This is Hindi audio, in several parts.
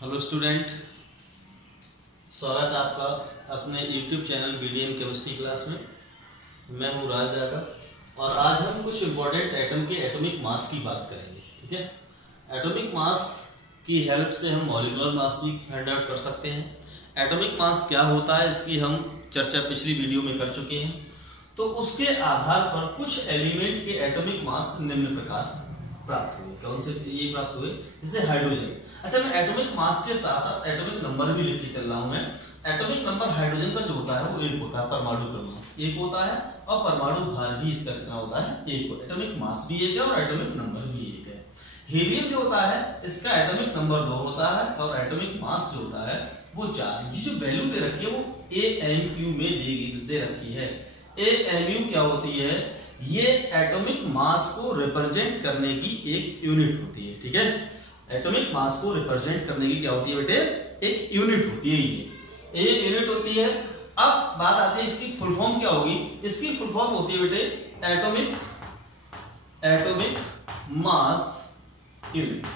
हेलो स्टूडेंट, स्वागत है आपका अपने YouTube channel BDM chemistry class में। मैं हूँ राज यादव और आज हम कुछ इम्पोर्टेंट एटम के एटॉमिक मास की बात करेंगे। ठीक है, एटॉमिक मास की हेल्प से हम मॉलिक्यूलर मास भी फाइंड आउट कर सकते हैं। एटॉमिक मास क्या होता है इसकी हम चर्चा पिछली वीडियो में कर चुके हैं। तो उसके आधार पर कुछ एलिमेंट के एटॉमिक मास निम्न प्रकार प्राप्त हुए। कौन से ये प्राप्त हुए? जैसे हाइड्रोजन। अच्छा, मैं एटॉमिक मास के साथ साथ एटॉमिक नंबर भी लिख के चल रहा हूं। मैं एटॉमिक नंबर हाइड्रोजन का जो होता है वो 1 होता है, परमाणु क्रमांक 1 होता है और परमाणु भार भी इसका कितना होता है? 1। एटॉमिक मास भी 1 है और एटॉमिक नंबर भी 1 है। हीलियम जो होता है इसका एटॉमिक नंबर 2 होता है और एटॉमिक मास जो होता है वो 4। ये जो वैल्यू दे रखी है वो AMU में दे रखी है। AMU क्या होती है? ये एटॉमिक मास को रिप्रेजेंट करने की एक यूनिट होती है। ठीक है, एटॉमिक मास को रिप्रेजेंट करने की क्या होती है बेटे? एक यूनिट होती है। ये यूनिट होती है। अब बात आती है इसकी फुल फॉर्म क्या होगी? इसकी फुल फॉर्म होती है बेटे atomic mass unit.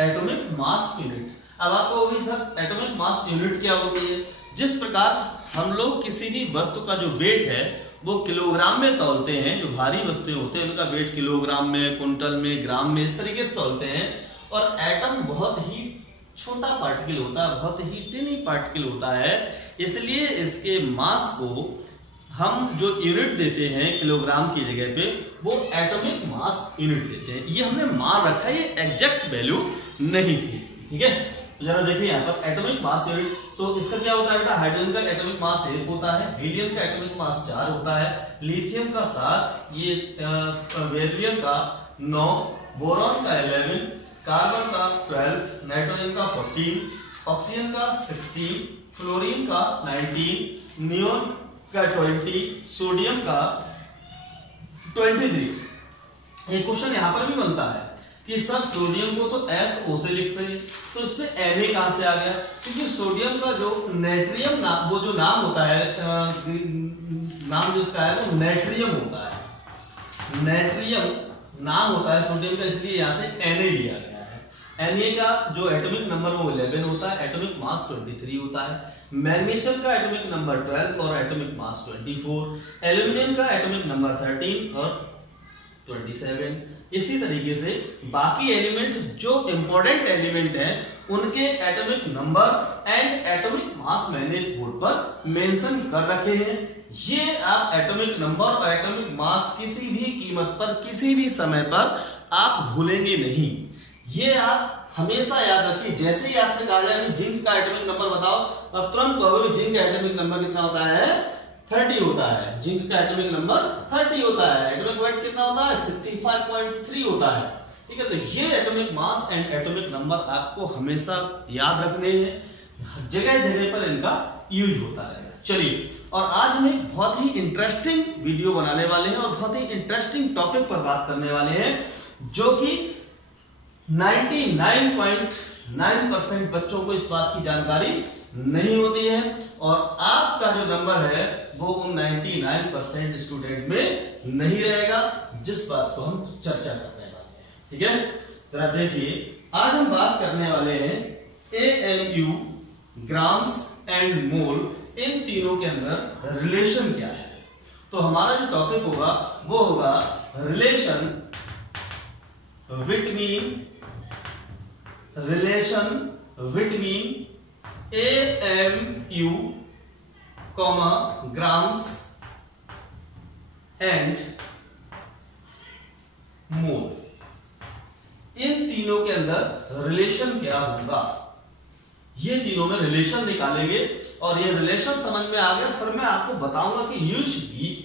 Atomic mass unit. अब आपको होगी सर एटॉमिक मास यूनिट क्या होती है? जिस प्रकार हम लोग किसी भी वस्तु का जो वेट है वो किलोग्राम में तौलते हैं, जो भारी वस्तुएं होते हैं उनका वेट किलोग्राम में, कुंटल में, ग्राम में, इस तरीके से तौलते हैं। और एटम बहुत ही छोटा पार्टिकल होता है, बहुत ही टिनी पार्टिकल होता है, इसलिए इसके मास को हम जो यूनिट देते हैं किलोग्राम की जगह पे वो एटॉमिक मास यूनिट देते हैं। ये हमने मान रखा है, ये एग्जैक्ट वैल्यू नहीं थी इसकी। ठीक है, तो जरा देखिए यहाँ पर एटॉमिक मास यूनिट। तो इसका क्या होता है बेटा? हाइड्रोजन का एटॉमिक मास 1 होता है, हीलियम का एटॉमिक मास 4 होता है, लिथियम का 7, ये बेरिलियम का 9, बोरॉन का 11, कार्बन का 12, नाइट्रोजन का 14, ऑक्सीजन का 16, फ्लोरीन का 19, नियोन का 20, सोडियम का 23। एक क्वेश्चन यहाँ पर भी बनता है कि सर सोडियम को तो SO से लिखते हैं, तो इसमें Na कहां से आ गया? क्योंकि सोडियम का जो नेट्रियम नाम, वो जो नाम होता है, नाम जो इसका है वो नेट्रियम होता है। नेट्रियम नाम होता है सोडियम का, इसलिए यहां से Na लिया गया है। Na का जो एटॉमिक नंबर वो 11 होता है, एटॉमिक मास 23 होता है। मैग्नीशियम का एटॉमिक नंबर 12 और एटॉमिक मास 24। एल्यूमिनियम का एटॉमिक नंबर 13 और 27। इसी तरीके से बाकी एलिमेंट जो इंपॉर्टेंट एलिमेंट है उनके atomic number and atomic mass मैंने इस बोर्ड पर मेंशन कर रखे हैं। ये आप एटॉमिक नंबर और एटॉमिक मास किसी भी कीमत पर, किसी भी समय पर आप भूलेंगे नहीं। ये आप हमेशा याद रखिए। जैसे ही आपसे कहा जाए जिंक का एटॉमिक नंबर बताओ, अब तुरंत कहोगे जिंक का एटॉमिक नंबर कितना होता है? 30 होता है। जिंक का एटॉमिक नंबर 30 होता है। एटॉमिक वेट कितना होता है? 65.3 होता है। ठीक है, तो ये atomic mass and atomic number आपको हमेशा याद रखने हैं, जगह जगह पर इनका यूज होता रहेगा। चलिए, और आज हम एक बहुत ही इंटरेस्टिंग वीडियो बनाने वाले हैं और बहुत ही इंटरेस्टिंग टॉपिक पर बात करने वाले हैं, जो कि 99.9% बच्चों को इस बात की जानकारी नहीं होती है और आपका जो नंबर है वो उन 99% स्टूडेंट में नहीं रहेगा, जिस बात को हम चर्चा करने वाले हैं। ठीक है, जरा देखिए, आज हम बात करने वाले हैं AMU, ग्राम्स एंड मोल, इन तीनों के अंदर रिलेशन क्या है। तो हमारा जो टॉपिक होगा वो होगा relation between AMU, grams and mole. इन तीनों के अंदर रिलेशन क्या होगा? ये तीनों में रिलेशन निकालेंगे और ये रिलेशन समझ में आ गया, फिर मैं आपको बताऊंगा कि यूज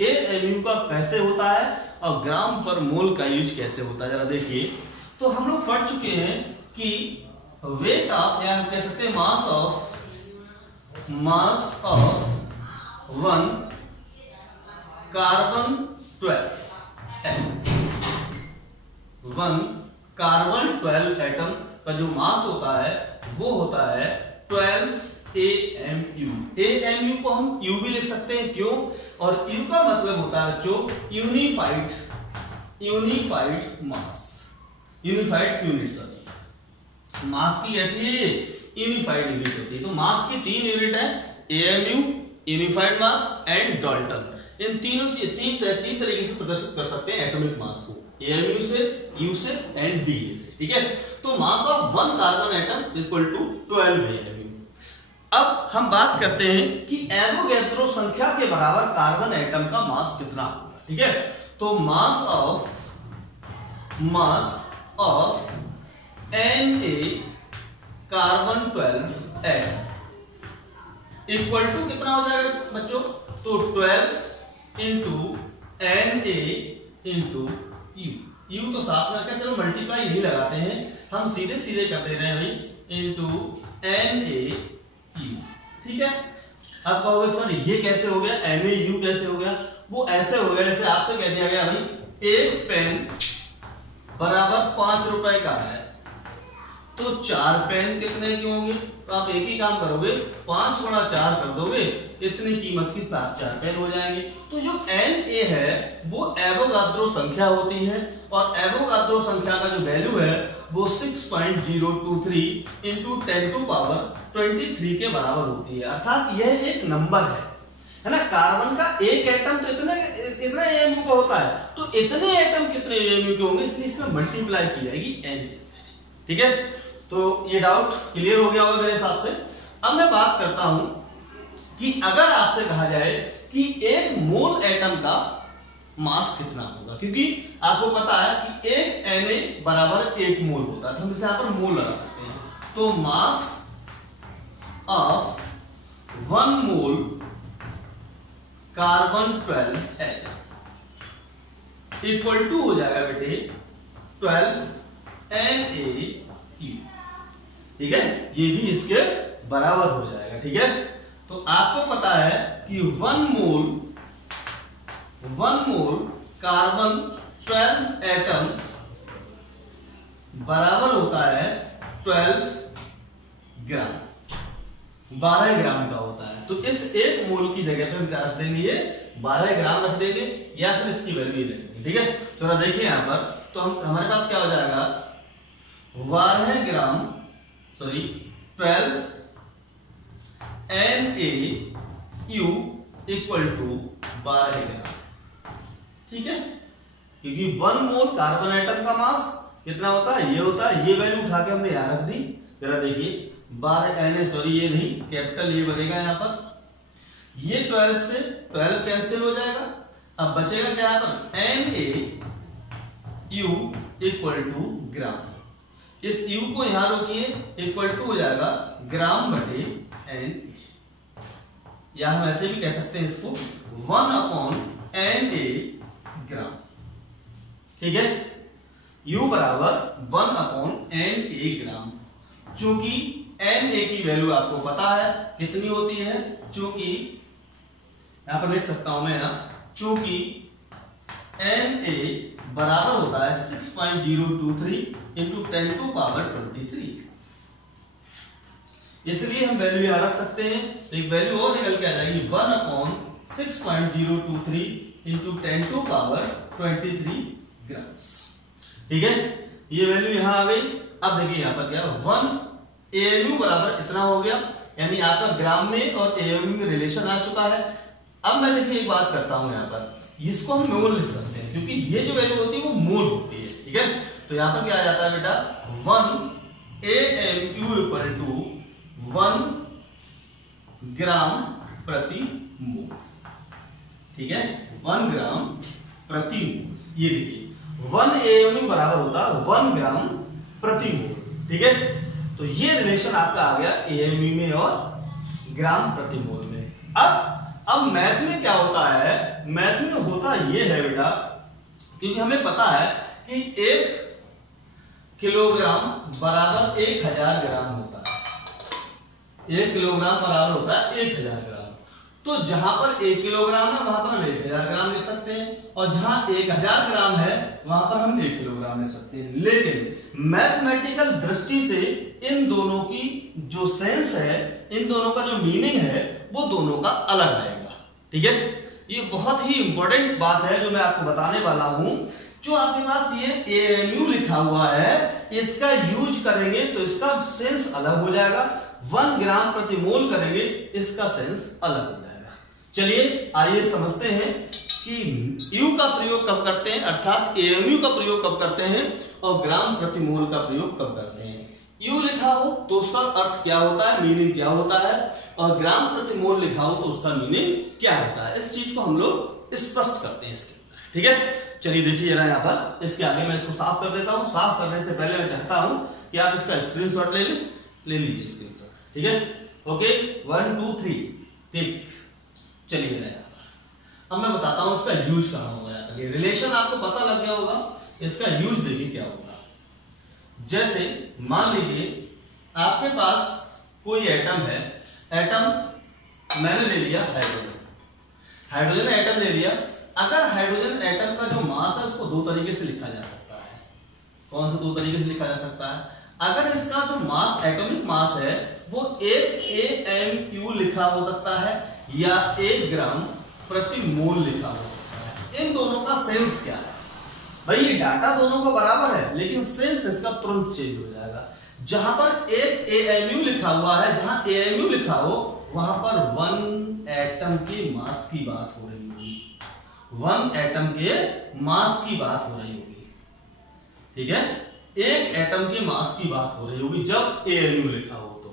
AMU का कैसे होता है और ग्राम पर मोल का यूज कैसे होता है। जरा देखिए, तो हम लोग पढ़ चुके हैं कि वेट ऑफ, या हम कह सकते हैं मास ऑफ 1 कार्बन 12 एटम का जो मास होता है वो होता है 12 AMU। AMU को हम U भी लिख सकते हैं, क्यों? और U का मतलब होता है जो यूनिफाइड मास, यूनिफाइड यूनिट। सॉरी, मास की ऐसी यूनिफाइड यूनिट होती है। तो मास की 3 यूनिट है, AMU, unified mass and Dalton. इन तीन तरीके से प्रदर्शित कर सकते हैं एटॉमिक मास को, एएमयू से, यू से एंड डीए से। ठीक है, तो mass of 1 carbon atom equal to 12 amu. अब हम बात करते हैं कि एवोगैड्रो संख्या के बराबर कार्बन एटम का मास कितना होगा। ठीक है, तो mass of Na carbon 12 atom equal to कितना हो जाएगा बच्चों, तो 12 into Na into u. U तो साथ में रखा, चलो मल्टीप्लाई नहीं लगाते हैं, हम सीधे सीधे कर दे रहे हैं भाई, इंटू Na यू। ठीक है, अब कहोगे सर ये कैसे हो गया, Na कैसे हो गया? वो ऐसे हो गया जैसे आपसे कह दिया गया भाई एक पेन बराबर 5 रुपए का है, तो 4 पेन कितने के होंगे? तो आप एक ही काम करोगे, 5 गुणा 4 कर दोगे, इतनी कीमत की 4 पेन हो जाएंगे। तो जो Na है वो एवोगाद्रो संख्या होती है, और एवोगाद्रो संख्या का जो वैल्यू है वो 6.023 इंटू 10 टू पावर 23 के बराबर होती है। अर्थात यह एक नंबर है ना। कार्बन का एक एटम तो इतना एएमयू का होता है, तो इतने एटम कितने एएमयू के होंगे, इसलिए इसमें मल्टीप्लाई की जाएगी Na से। ठीक है, तो ये डाउट क्लियर हो गया होगा मेरे हिसाब से। अब मैं बात करता हूं कि अगर आपसे कहा जाए कि एक मोल एटम का मास कितना होगा, क्योंकि आपको पता है कि एक Na बराबर 1 मोल होता है, तो हम इसे यहां पर मोल लगा सकते हैं। तो mass of 1 mole carbon 12 atom equal to हो जाएगा बेटे 12 Na। ठीक है, ये भी इसके बराबर हो जाएगा। ठीक है, तो आपको पता है कि 1 मोल कार्बन 12 एटम बराबर होता है 12 ग्राम, 12 ग्राम का होता है। तो इस 1 मोल की जगह पे हम क्या रख देंगे, ये 12 ग्राम रख देंगे, या फिर इसकी वैल्यू रख देंगे। ठीक है, तो देखिए यहां पर, तो हमारे पास क्या हो जाएगा, 12 ग्राम 12 Na इक्वल टू 12 ग्राम। ठीक है, क्योंकि 1 मोल कार्बन एटम का मास कितना होता है, ये होता है, ये वैल्यू उठा के हमने यहां रख दी। जरा देखिए 12 Na, ये नहीं, कैपिटल ये बनेगा यहां पर, ये 12 से 12 कैंसिल हो जाएगा। अब बचेगा क्या यहां पर, Na इक्वल टू ग्राम। इस U को यहां रोकिए, इक्वल टू हो जाएगा ग्राम बटे Na, या हम ऐसे भी कह सकते हैं इसको 1/Na ग्राम। ठीक है, U बराबर 1/Na ग्राम। चूंकि Na की वैल्यू आपको पता है कितनी होती है, चूंकि यहां पर लिख सकता हूं मैं ना, चूंकि Na बराबर होता है 6.023 इंटू 10 टू पावर 23, इसलिए हम वैल्यू यहां रख सकते हैं। एक वैल्यू और निकल के आ जाएगी 1/6.023 इंटू 10 टू पावर 23 ग्राम्स। ठीक है, ये वैल्यू यहां आ गई। अब देखिए यहां पर क्या 1 AMU बराबर इतना हो गया, यानी आपका ग्राम में और AMU में रिलेशन आ चुका है। अब मैं देखिए एक बात करता हूं, यहां पर इसको हम मोल लिख सकते हैं, क्योंकि ये जो वैल्यू होती है वो मोल होती है। ठीक है, तो यहां पर क्या आ जाता है बेटा, 1 AMU इक्वल टू 1 ग्राम प्रति मोल। ठीक है, 1 ग्राम प्रति मोल। ये देखिए 1 AMU बराबर होता है 1 ग्राम प्रति मोल। ठीक है, तो ये रिलेशन आपका आ गया AMU में और ग्राम प्रति मोल में। अब मैथ में क्या होता है, मैथ में होता ये है बेटा, क्योंकि हमें पता है कि 1 किलोग्राम बराबर 1000 ग्राम होता है। 1 किलोग्राम बराबर होता है 1000 ग्राम। तो जहां पर 1 किलोग्राम है वहां पर हम 1000 ग्राम लिख सकते हैं, और जहां 1000 ग्राम है वहां पर हम 1 किलोग्राम लिख सकते हैं। लेकिन मैथमेटिकल दृष्टि से इन दोनों की जो सेंस है, इन दोनों का जो मीनिंग है, वो दोनों का अलग आएगा। ठीक है, ये बहुत ही इंपॉर्टेंट बात है जो मैं आपको बताने वाला हूं। जो आपके पास ये AMU लिखा हुआ है, इसका यूज करेंगे तो इसका सेंस अलग हो जाएगा, 1 ग्राम प्रति मोल करेंगे, इसका सेंस अलग हो जाएगा। चलिए आइए समझते हैं कि यू का प्रयोग कब करते हैं, अर्थात एएमयू का प्रयोग कब करते हैं और ग्राम प्रति मोल का प्रयोग कब करते हैं। यू लिखा हो तो उसका अर्थ क्या होता है, मीनिंग क्या होता है, और ग्राम प्रति मोल लिखा हो तो उसका मीनिंग क्या होता है। इस चीज को हम लोग स्पष्ट करते हैं इसके अंदर, ठीक है। चलिए देखिए जरा यहाँ पर, इसके आगे मैं इसको साफ कर देता हूँ। साफ करने से पहले मैं चाहता हूँ कि आप इसका स्क्रीनशॉट ले लीजिए स्क्रीनशॉट, ठीक है। ओके 1 2 3 ठीक। चलिए यहाँ पर अब मैं बताता हूँ इसका यूज कहाँ होगा। यहाँ पर रिलेशन आपको पता लग गया होगा, इसका यूज देखिए क्या होगा। जैसे मान लीजिए आपके पास कोई एटम है, एटम मैंने ले लिया हाइड्रोजन एटम ले लिया। अगर हाइड्रोजन एटम का जो मास है उसको दो तरीके से लिखा जा सकता है। कौन से दो तरीके से लिखा जा सकता है? अगर इसका जो मास एटॉमिक मास है वो 1 AMU लिखा हो सकता है या 1 ग्राम प्रति मोल लिखा हो सकता है। इन दोनों का सेंस क्या है भाई? ये डाटा दोनों का बराबर है लेकिन सेंस इसका तुरंत चेंज हो जाएगा। जहां पर 1 AMU लिखा हुआ है, जहां AMU लिखा हो वहां पर 1 एटम के मास की बात हो रही होगी, 1 एटम के मास की बात हो रही होगी, ठीक है। 1 एटम के मास की बात हो रही होगी जब AMU लिखा हो तो।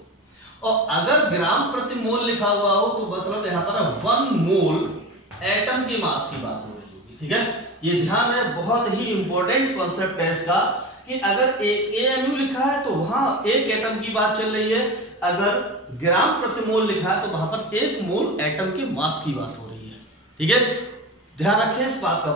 और अगर ग्राम प्रति मोल लिखा हुआ हो तो मतलब यहां पर 1 मोल एटम के मास की बात हो रही होगी, ठीक है। ये ध्यान है, बहुत ही इंपॉर्टेंट कॉन्सेप्ट है इसका कि अगर AMU लिखा है तो वहां 1 एटम की बात चल रही है, अगर ग्राम प्रति मोल लिखा है तो वहां पर 1 मोल एटम के मास की बात हो रही है, ठीक है। ध्यान रखें इस बात का,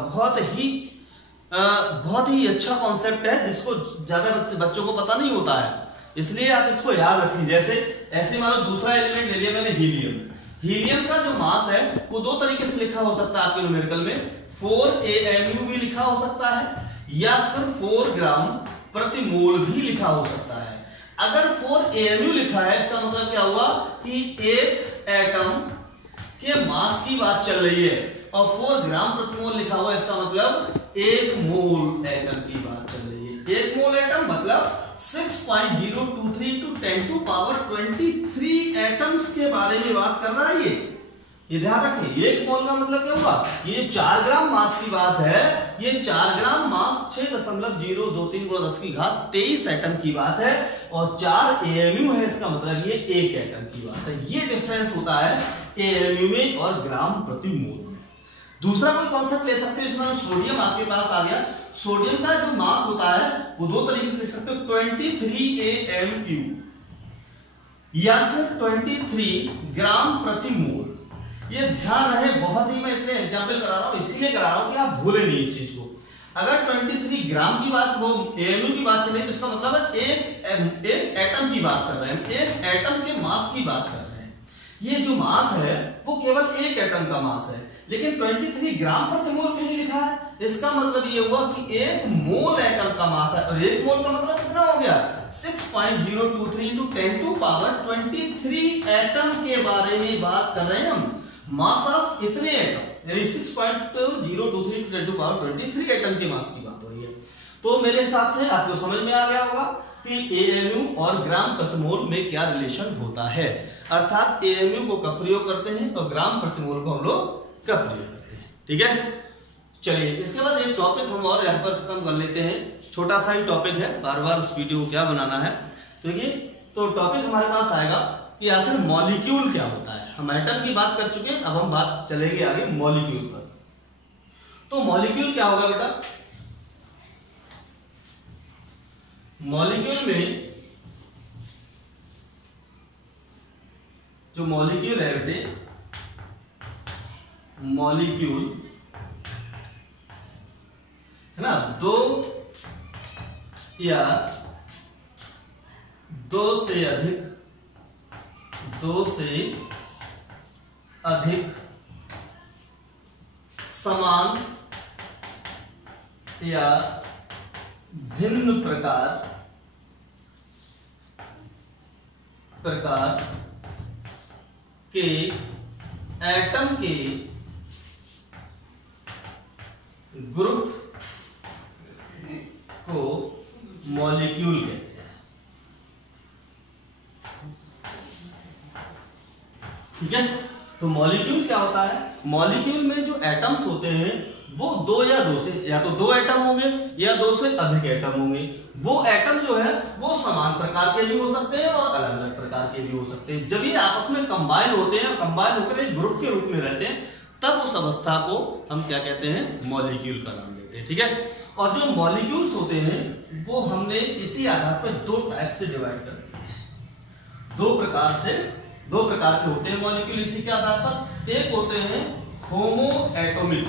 बहुत ही अच्छा कॉन्सेप्ट है जिसको ज्यादा बच्चों को पता नहीं होता है, इसलिए आप इसको याद रखें। जैसे ऐसे मानो दूसरा एलिमेंट ले लिया मैंने हीलियम। हीलियम का जो मास है वो दो तरीके से लिखा हो सकता है आपके न्यूमेरिकल में, 4 AMU भी लिखा हो सकता है या फिर 4 ग्राम प्रति मोल भी लिखा हो सकता है। अगर 4 AMU लिखा है इसका मतलब क्या हुआ कि 1 एटम के मास की बात चल रही है, और 4 ग्राम प्रति मोल लिखा हुआ है इसका मतलब 1 मोल एटम की बात चल रही है। 1 मोल एटम मतलब 6.023 × 10⁻23 एटम्स के बारे में बात कर रहा है ये ध्यान रखें। 1 मोल का मतलब क्या हुआ? ये 4 ग्राम मास की बात है, ये 4 ग्राम मास 6.023 × 10⁻23 एटम की बात है, और 4 AMU है इसका मतलब ये 1 एटम की बात है। ये डिफरेंस होता है AMU में और ग्राम प्रति मोल में। दूसरा कोई कॉन्सेप्ट ले सकते हैं, इसमें सोडियम आपके पास आ गया। सोडियम का जो मास होता है वो दो तरीके से लिख सकते हो, 23 AMU या फिर 23 ग्राम प्रति मोल। ये ध्यान रहे, बहुत ही मैं इतने एग्जाम्पल करा रहा हूं इसलिए करा रहा हूं कि आप भूले नहीं इस चीज को। अगर 23 ग्राम की बात, वो AMU की बात चले तो इसका मतलब है एक एटम की बात कर रहे हैं, 1 एटम के मास की बात कर रहे हैं। ये जो मास है वो केवल 1 एटम का मास है, लेकिन 23 ग्राम प्रति मोल कहीं लिखा है, इसका मतलब ये हुआ कि 1 मोल एटम का मास है। और 1 मोल का मतलब कितना हो गया? 6.023 × 10⁻23 एटम के बारे में बात कर रहे हैं हम। मास ऑफ इतने एटम यानी 6.023 × 10⁻23 एटम के मास की बात हो रही है। तो मेरे हिसाब से आपको समझ में आ गया होगा कि AMU और ग्राम प्रति मोल में क्या रिलेशन होता है, अर्थात AMU को कब प्रयोग करते हैं और ग्राम प्रति मोल को हम लोग कब प्रयोग करते हैं, ठीक है। चलिए इसके बाद एक टॉपिक हम और यहाँ पर खत्म कर लेते हैं, छोटा सा ही टॉपिक है, बार बार उस वीडियो को क्या बनाना है। तो ये तो टॉपिक हमारे पास आएगा कि आखिर मॉलिक्यूल क्या होता है। हम एटम की बात कर चुके हैं, अब हम बात चलेगी आगे मॉलिक्यूल पर। तो मॉलिक्यूल क्या होगा बेटा? मॉलिक्यूल में जो मॉलिक्यूल है बेटे, मॉलिक्यूल है ना, दो या दो से अधिक समान या भिन्न प्रकार के एटम के ग्रुप को मॉलिक्यूल कहते हैं। ठीक है। तो मॉलिक्यूल क्या होता है, मॉलिक्यूल में जो एटम्स होते हैं वो दो या दो से, या तो दो एटम होंगे या दो से अधिक एटम होंगे। वो एटम जो है वो समान प्रकार के भी हो सकते हैं और अलग अलग प्रकार के भी हो सकते हैं। जब ये आपस में कंबाइन होते हैं, कंबाइन होकर एक ग्रुप के रूप में रहते हैं, तब उस अवस्था को हम क्या कहते हैं, मॉलिक्यूल का नाम देते हैं। ठीक है। और जो मॉलिक्यूल्स होते हैं वो हमने इसी आधार पर दो टाइप से डिवाइड कर दिए हैं। दो प्रकार के होते हैं मॉलिक्यूल इसी के आधार पर। एक होते हैं होमो एटॉमिक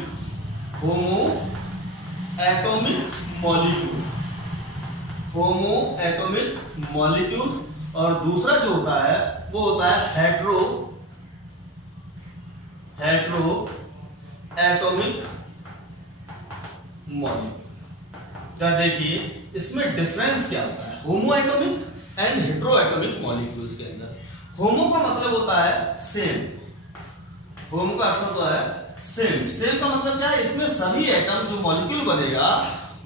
मॉलिक्यूल, और दूसरा जो होता है वो होता है हेट्रो एटॉमिक मॉलिक्यूल। देखिए इसमें डिफरेंस क्या होता है होमो atomic and hetero atomic molecules के अंदर। होमो का मतलब होता है सेम, होमो का अर्थ होता है सेम का मतलब क्या है, इसमें सभी एटम जो मॉलिक्यूल बनेगा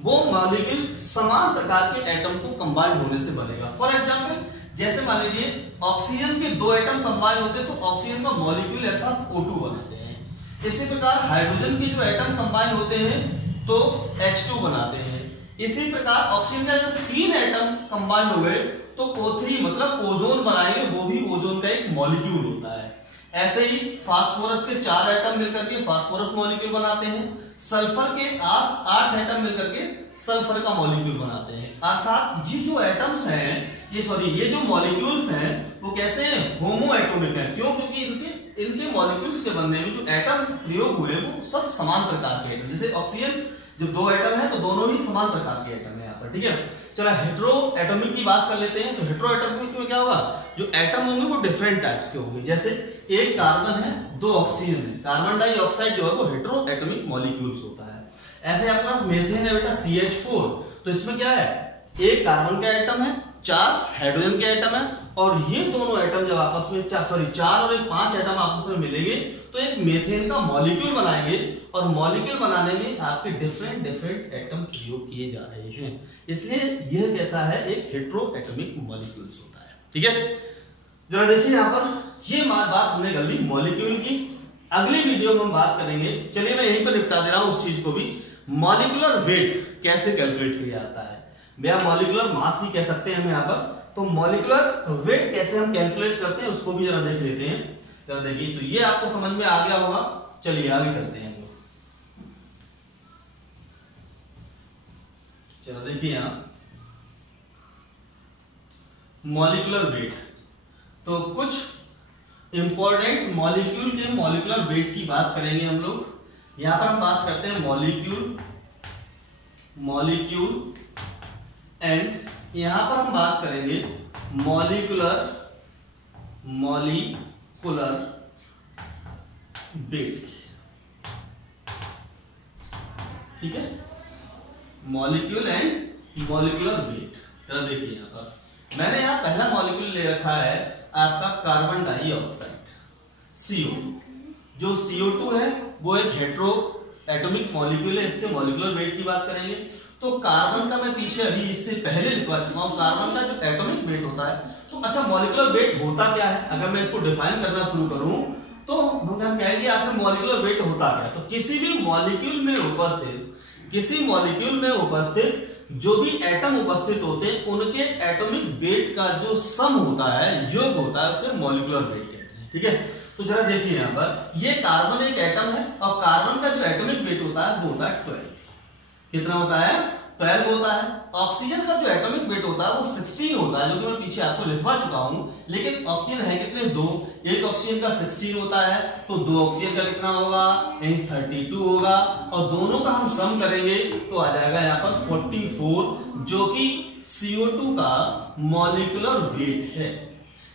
वो मॉलिक्यूल समान प्रकार के एटम को कंबाइन होने से बनेगा। फॉर एग्जांपल जैसे मान लीजिए ऑक्सीजन के दो एटम कंबाइन होते हैं तो ऑक्सीजन का मॉलिक्यूल अर्थात O2 बनाते हैं। इसी प्रकार हाइड्रोजन के जो एटम कंबाइन होते हैं तो H2 बनाते हैं। इसी प्रकार ऑक्सीजन का जब तीन एटम कंबाइन हो गए तो O3 मतलब ओजोन बनाएंगे, वो भी ओजोन का एक मॉलिक्यूल होता है। ऐसे ही फास्फोरस के चार एटम मिलकर के फास्फोरस मॉलिक्यूल बनाते हैं। सल्फर के 8 एटम मिलकर के सल्फर का मॉलिक्यूल बनाते हैं। अर्थात ये जो एटम्स हैं, ये जो मॉलिक्यूल्स हैं वो कैसे हैं, होमो एटॉमिक हैं। क्यों? क्योंकि इनके मॉलिक्यूल्स के बनने में जो एटम प्रयोग हुए वो सब समान प्रकार के एटम। जैसे ऑक्सीजन जब दो एटम है तो दोनों ही समान प्रकार के एटम है यहाँ पर। ठीक है। चलो हेट्रो एटॉमिक की बात कर लेते हैं। तो हेट्रो एटॉमिक में क्या होगा, जो एटम होंगे वो डिफरेंट टाइप्स के होंगे। जैसे एक कार्बन है, दो ऑक्सीजन है, कार्बन डाइऑक्साइड जो है वो हेट्रो एटॉमिक मॉलिक्यूल्स होता है। ऐसे आपके पास मेथेन है बेटा CH4, तो इसमें क्या है, एक कार्बन का एटम है, चार हाइड्रोजन के एटम है, और ये दोनों एटम जब आपस में चार और एक 5 एटम आपस में मिलेंगे तो एक मेथेन का मॉलिक्यूल बनाएंगे। और मॉलिक्यूल बनाने में आपके डिफरेंट एटम प्रयोग किए जा रहे हैं, इसलिए यह कैसा है, एक हेट्रो एटॉमिक मॉलिक्यूल्स होता है। ठीक है। जरा देखिए यहाँ पर ये बात हमने कर ली मॉलिक्यूल की। अगली वीडियो में हम बात करेंगे, चलिए मैं यहीं पर निपटा दे रहा हूं उस चीज को भी, मॉलिक्यूलर वेट कैसे कैलकुलेट किया जाता है। भैया मॉलिक्यूलर मास भी कह सकते हैं हम यहाँ पर, तो मॉलिक्यूलर वेट कैसे हम कैलकुलेट करते हैं उसको भी जरा देख लेते हैं। जरा देखिए, तो ये आपको समझ में आ गया होगा। चलिए आगे चलते हैं। चलो देखिए यहाँ मॉलिक्यूलर वेट, तो कुछ इंपॉर्टेंट मॉलिक्यूल के मॉलिक्यूलर वेट की बात करेंगे हम लोग। यहां पर हम बात करते हैं मॉलिक्यूल एंड यहां पर हम बात करेंगे मॉलिक्यूलर वेट। ठीक है, मॉलिक्यूल एंड मॉलिक्यूलर वेट। चलो देखिए यहां पर मैंने यहां पहला मॉलिक्यूल ले रखा है आपका कार्बन डाइऑक्साइड CO2। जो CO2 है वो एक हेट्रो एटॉमिक मॉलिक्यूल है। इसके मॉलिक्यूलर वेट की बात करेंगे तो कार्बन का मैं पीछे अभी इससे पहले लिखवा चुका हूं। कार्बन का जो एटॉमिक वेट होता है, तो अच्छा मॉलिक्यूलर वेट होता क्या है, अगर मैं इसको डिफाइन करना शुरू करूं तो हम कहेंगे आखिर मॉलिक्यूलर वेट होता क्या है। तो किसी भी मॉलिक्यूल में उपस्थित जो भी एटम उपस्थित होते हैं उनके एटॉमिक वेट का जो सम होता है, योग होता है, उसे मॉलिक्यूलर वेट कहते हैं। ठीक है। तो जरा देखिए यहाँ पर ये कार्बन एक एटम है और कार्बन का जो एटॉमिक वेट होता है वो होता है 12। कितना होता है, 12 होता है। ऑक्सीजन का जो एटॉमिक वेट होता है वो 16 होता है, जो कि मैं पीछे आपको लिखवा चुका हूं। लेकिन ऑक्सीजन है कितने, 2। एक ऑक्सीजन का 16 होता है तो 2 ऑक्सीजन का कितना होगा, 32 होगा। और दोनों का हम सम करेंगे तो आ जाएगा यहाँ पर 44, जो कि CO2 का मॉलिक्यूलर वेट है।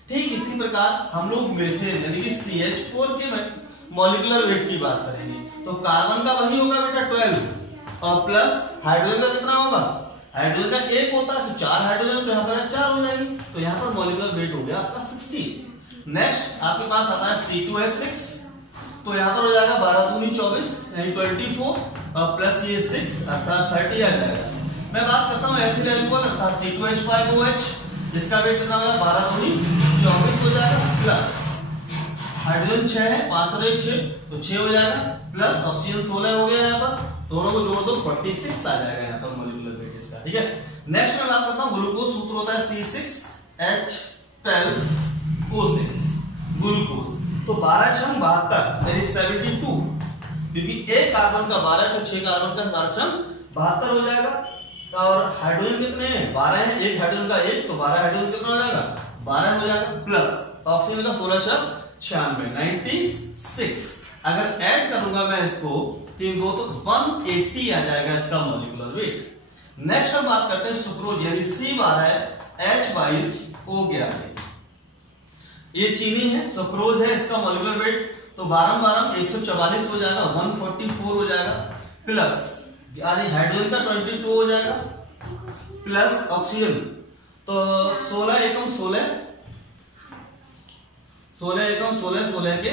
ठीक इसी प्रकार हम लोग मेथेन यानी कि CH4 के मॉलिक्यूलर वेट की बात करेंगे तो कार्बन का वही होगा बेटा 12 और प्लस हाइड्रोजन का कितना होगा, हाइड्रोजन का 1 होता है तो 4 हाइड्रोजन, तो यहाँ पर 4 हो जाएंगे। तो यहाँ पर मॉलिक्यूलर वेट हो गया आपका 16। नेक्स्ट आपके पास आता है C2H6, तो यहाँ पर हो जाएगा 12 दूनी 24 यानी 24 और प्लस ये 6 अर्थात 30 आ जाएगा। मैं बात करता हूँ एथिल अल्कोहल अर्थात C2H5OH, जिसका वेट कितना होगा 12 दूनी 24 हो जाएगा, प्लस हाइड्रोजन 6 है, 5 और 1 6 तो 6 हो जाएगा, प्लस ऑक्सीजन 16 हो गया यहाँ पर, दोनों को जोड़ दो 46 आ जाएगा यहाँ पर मॉलिक्यूलर वेट इसका। ठीक है, नेक्स्ट मैं बात करता हूँ ग्लूकोज, सूत्र होता है C6H12O6 ग्लूकोज। तो 12 6 72 यानी 72, क्योंकि एक कार्बन का 12 तो 6 कार्बन का 12 6 72 हो जाएगा। और हाइड्रोजन कितने हैं? 12 हैं, एक हाइड्रोजन का 1 तो 12 हाइड्रोजन कितना हो जाएगा? 12 हो जाएगा, प्लस ऑक्सीजन का 16 96 96। अगर ऐड करूंगा मैं इसको 3 2 तो 180 आ जाएगा इसका मॉलिक्यूलर वेट। नेक्स्ट हम बात करते हैं सुक्रोज यानी C12H22O11। ये चीनी है, सुक्रोज है, इसका मॉलिक्यूलर वेट तो 12 12 144 हो जाएगा, 144 हो जाएगा, प्लस यानी हाइड्रोजन का 22 हो जाएगा, प्लस ऑक्सीजन तो 16 एकम 16 16 एकम 16 16 के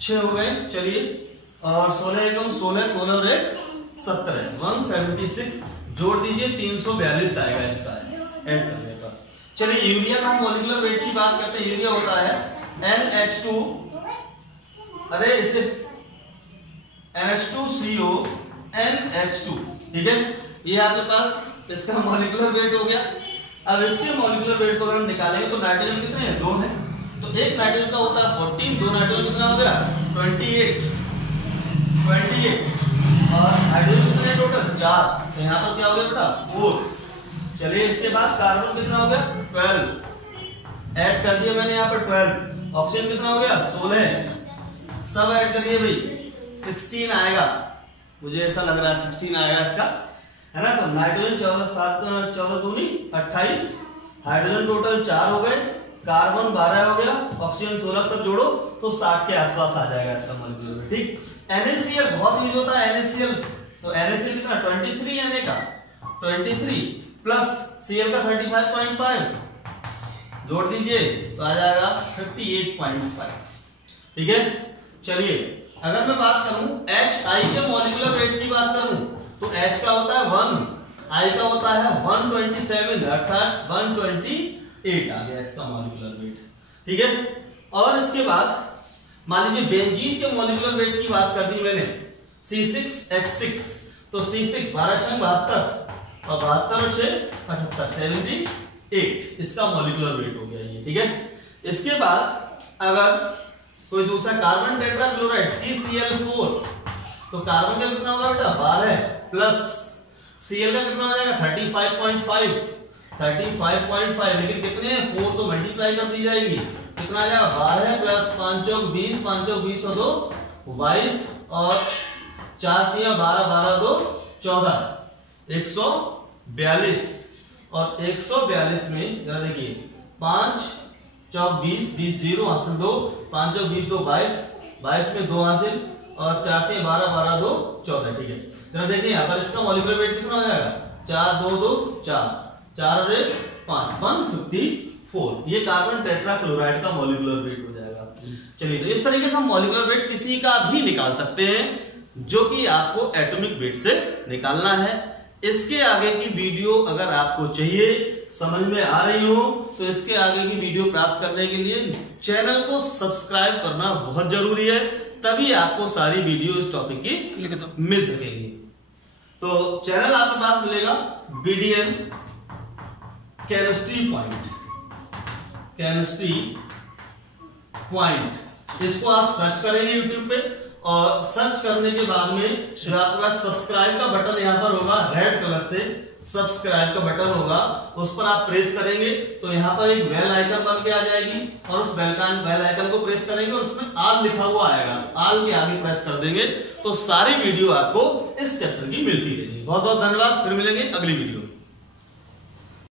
6 हो गए। चलिए, और 16 एकम 16 16 और 1 17 176 जोड़ दीजिए, 342 आएगा इसका ऐड करने पर। चलिए, यूरिया का मॉलिक्यूलर वेट की बात करते हैं। यूरिया होता है NH2, अरे इसे NH2CO NH2। ठीक है, ये आपके पास इसका मॉलिक्यूलर वेट हो गया। अब इसके मॉलिक्यूलर वेट को अगर हम निकालेंगे तो नाइट्रोजन कितने हैं? 2 हैं, तो एक नाइट्रोजन का होता है 14, 2 नाइट्रोजन कितना हो गया? 28 और हाइड्रोजन कितने टोटल? 4, तो यहाँ पर क्या हो गया बेटा? 4। चलिए, इसके बाद कार्बन कितना हो गया? 12 ऐड कर दिया मैंने यहाँ पर 12। ऑक्सीजन कितना हो गया? 16 सब ऐड करिए भाई, 16 आएगा, मुझे ऐसा लग रहा है 16 आएगा इसका, है ना। तो नाइट्रोजन 14 7 14 दूनी 28, हाइड्रोजन टोटल 4 हो गए, कार्बन 12 हो गया, ऑक्सीजन 16 सब जोड़ो तो 60 के आसपास आ जाएगा इसका मॉलिक्यूलर वेट। ठीक, NaCl बहुत यूज होता है NaCl, तो NaCl कितना? 23 Na का 23 प्लस Cl का 35.5 जोड़ दीजिए तो आ जाएगा 58.5। ठीक है, चलिए अगर मैं बात करूं HI के मॉलिक्यूलर वेट की बात करूं तो H का होता है 1, I का होता है 127 अर्थात 128 आ गया इसका मॉलिक्यूलर वेट। ठीक है, और इसके बाद मान लीजिए बेंजीन के मॉलिक्यूलर वेट की बात कर दी मैंने C6H6, तो C6 12 72 और 72 से 78 78 इसका मॉलिक्यूलर वेट हो गया ये। ठीक है, इसके बाद अगर कोई दूसरा कार्बन टेट्राक्लोराइड CCl4, तो कार्बन का कितना होगा बेटा? 12 प्लस Cl का कितना हो जाएगा? 35.5 लेकिन कितने हैं? 4 तो मल्टीप्लाई कर दी जाएगी, कितना आ जाएगा? 12 प्लस 5 चौक 20 5 चौक 20 और 2 22 और 4 3 12 12 2 14 142 और 142 में जरा देखिए 5 चौक 20 20 0 हासिल 2 5 चौक 20 2 22 22 में 2 हासिल और 4 3 12 12 2 14। ठीक है, जरा देखिए यहाँ पर इसका मॉलिक्यूलर वेट कितना हो जाएगा? 4 2 2 4 4 और 1 5 154। ये कार्बन टेट्राक्लोराइड का मॉलिक्यूलर वेट हो जाएगा। चलिए, तो इस तरीके से हम मॉलिक्यूलर वेट किसी का भी निकाल सकते हैं जो कि आपको एटॉमिक वेट से निकालना है। इसके आगे की वीडियो अगर आपको चाहिए, समझ में आ रही हो, तो इसके आगे की वीडियो प्राप्त करने के लिए चैनल को सब्सक्राइब करना बहुत जरूरी है, तभी आपको सारी वीडियो इस टॉपिक की मिल सकेगी। तो चैनल आपके पास मिलेगा BDN केमिस्ट्री पॉइंट, इसको आप सर्च करेंगे यूट्यूब पे और सर्च करने के बाद में आपके पास सब्सक्राइब का बटन यहाँ पर होगा, रेड कलर से सब्सक्राइब का बटन होगा, उस पर आप प्रेस करेंगे तो यहाँ पर एक बेल आइकन बन के आ जाएगी और उस बेल आइकन को प्रेस करेंगे और उसमें ऑल लिखा हुआ आएगा, ऑल के आगे प्रेस कर देंगे तो सारी वीडियो आपको इस चैप्टर की मिलती रहेगी। बहुत बहुत धन्यवाद, फिर मिलेंगे अगली वीडियो में।